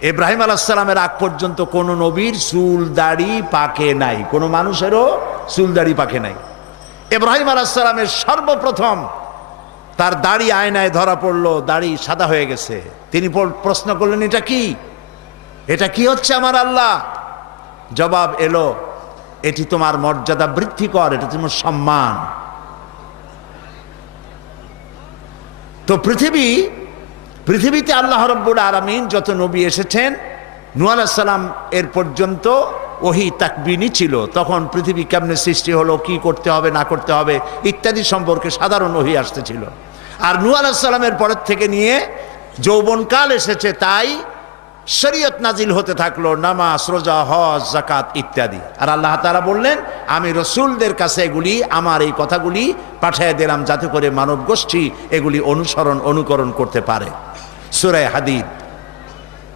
ইব্রাহিম আলাইহিস সালামের আগ পর্যন্ত কোনো নবীর চুল দাড়ি পাকে নাই, কোনো মানুষেরও চুল দাড়ি পাকে নাই। ইব্রাহিম আলাইহিস সালামের সর্বপ্রথম তার দাড়ি আয়নায় ধরা পড়লো, দাড়ি সাদা হয়ে গেছে। তিনি প্রশ্ন করলেন, এটা কি, এটা কি হচ্ছে আমার আল্লাহ? জবাব এলো, এটি তোমার মর্যাদা বৃদ্ধি কর, এটা তোমার সম্মান। তো পৃথিবীতে আল্লাহ রাব্বুল আলামিন যত নবী এসেছেন, নূহ আলাইহিস সালাম এর পর্যন্ত ওহী তাকবিনী ছিল। তখন পৃথিবী কেমনে সৃষ্টি হলো, কি করতে হবে না করতে হবে ইত্যাদি সম্পর্কে সাধারণ ওহী আসতেছিল। আর নূহ আলাইহিস সালামের পরের থেকে নিয়ে যৌবনকাল এসেছে, তাই শরীয়ত নাজিল হতে থাকলো, নামাজ, রোজা, হজ, যাকাত ইত্যাদি। আর আল্লাহ তাআলা বললেন, আমি রসুলদের কাছে এগুলি, আমার এই কথাগুলি পাঠিয়ে দিলাম যাতে করে মানব গোষ্ঠী এগুলি অনুকরণ করতে পারে। সূরা হাদীদ